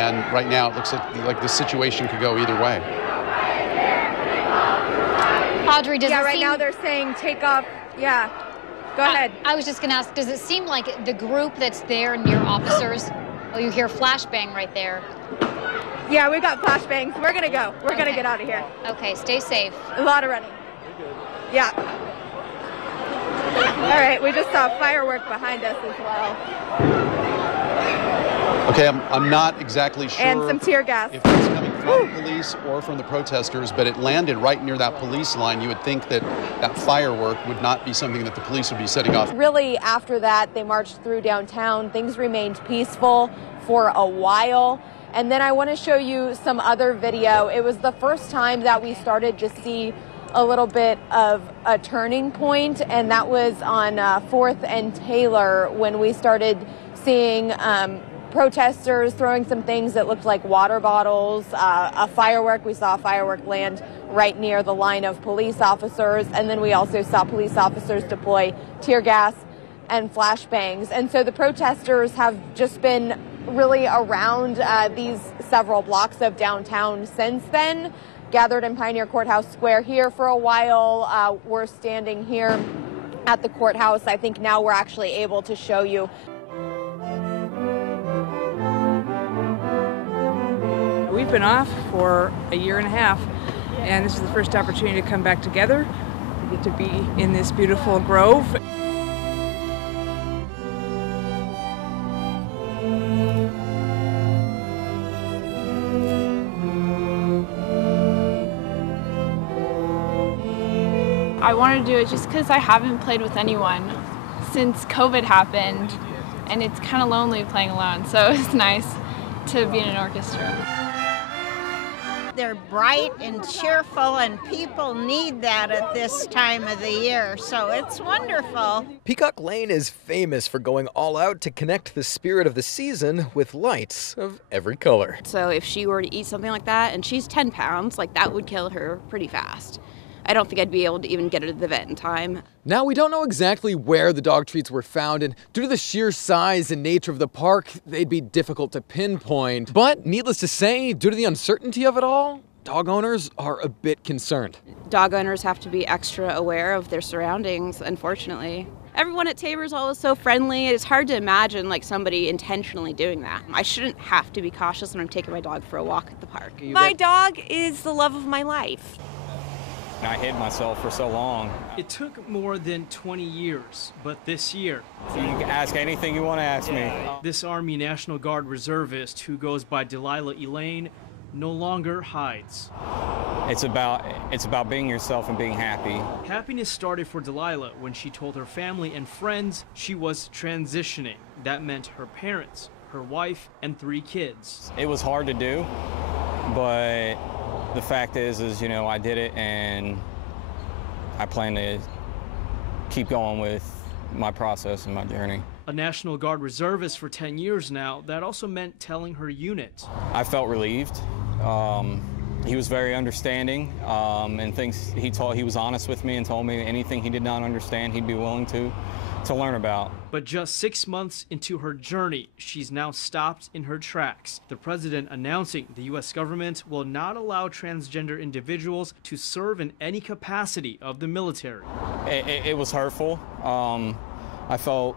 and right now it looks like the situation could go either way. Audrey, does it seem... right now they're saying take off. Yeah. Go ahead. I was just going to ask, does it seem like the group that's there near officers, oh, you hear flashbang right there. Yeah, we got flashbangs. We're going to go. We're going to get out of here. Okay, stay safe. A lot of running. Yeah. All right, we just saw firework behind us as well. Okay, I'm not exactly sure. And some tear gas. If it's coming from police or from the protesters, but it landed right near that police line. You would think that that firework would not be something that the police would be setting off. Really, after that, they marched through downtown. Things remained peaceful for a while. And then I want to show you some other video. It was the first time that we started to see a little bit of a turning point, and that was on 4th and Taylor when we started seeing protesters throwing some things that looked like water bottles, a firework. We saw a firework land right near the line of police officers, and then we also saw police officers deploy tear gas and flashbangs. And so the protesters have just been really around these several blocks of downtown since then, gathered in Pioneer Courthouse Square here for a while. We're standing here at the courthouse. I think now we're actually able to show you. We've been off for a year and a half, and this is the first opportunity to come back together. We get to be in this beautiful grove. I wanted to do it just because I haven't played with anyone since COVID happened, and it's kind of lonely playing alone, so it's nice to be in an orchestra. They're bright and cheerful, and people need that at this time of the year, so it's wonderful. Peacock Lane is famous for going all out to connect the spirit of the season with lights of every color. So if she were to eat something like that, and she's 10 pounds, like that would kill her pretty fast. I don't think I'd be able to even get her to the vet in time. Now, we don't know exactly where the dog treats were found, and due to the sheer size and nature of the park, they'd be difficult to pinpoint. But needless to say, due to the uncertainty of it all, dog owners are a bit concerned. Dog owners have to be extra aware of their surroundings, unfortunately. Everyone at Taborsall is so friendly. It's hard to imagine like somebody intentionally doing that. I shouldn't have to be cautious when I'm taking my dog for a walk at the park. My dog is the love of my life. I hid myself for so long. It took more than 20 years, but this year... So you can ask anything you want to ask me. This Army National Guard reservist who goes by Delilah Elaine no longer hides. It's about being yourself and being happy. Happiness started for Delilah when she told her family and friends she was transitioning. That meant her parents, her wife, and 3 kids. It was hard to do, but the fact is, you know, I did it, and I plan to keep going with my process and my journey. A National Guard reservist for 10 years now, that also meant telling her unit. I felt relieved. He was very understanding, and he was honest with me and told me anything he did not understand, he'd be willing to learn about. But just 6 months into her journey, she's now stopped in her tracks. The president announcing the U.S. government will not allow transgender individuals to serve in any capacity of the military. It was hurtful. I felt,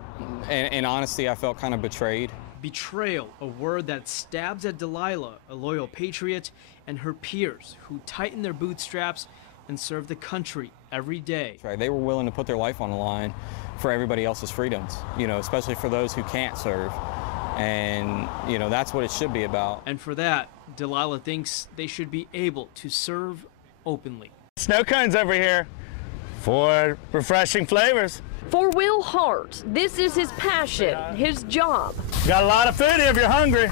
in honesty, I felt kind of betrayed. Betrayal, a word that stabs at Delilah, a loyal patriot, and her peers who tighten their bootstraps and serve the country every day. They were willing to put their life on the line for everybody else's freedoms, you know, especially for those who can't serve. And, you know, that's what it should be about. And for that, Delilah thinks they should be able to serve openly. Snow cones over here for refreshing flavors. For Will Hart, this is his passion, his job. Got a lot of food here if you're hungry.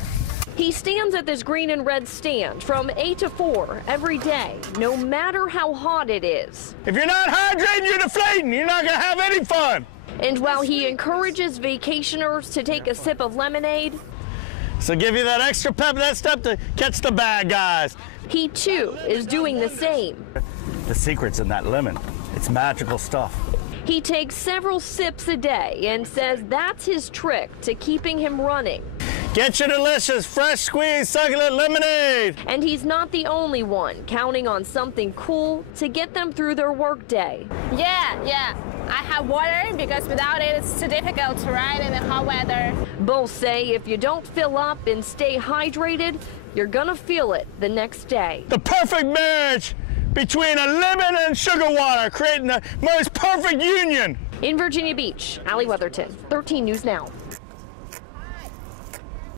He stands at this green and red stand from 8 to 4 every day, no matter how hot it is. If you're not hydrating, you're deflating. You're not going to have any fun. And while he encourages vacationers to take a sip of lemonade, so give you that extra pep, that stuff to catch the bad guys. He too is doing the same. The secret's in that lemon. It's magical stuff. He takes several sips a day and says that's his trick to keeping him running. Get your delicious, fresh squeezed, succulent lemonade. And he's not the only one counting on something cool to get them through their workday. Yeah. I have water because without it, it's too difficult to ride in the hot weather. Both say if you don't fill up and stay hydrated, you're gonna feel it the next day. The perfect marriage between a lemon and sugar water, creating the most perfect union. In Virginia Beach, Allie Weatherton, 13 News Now.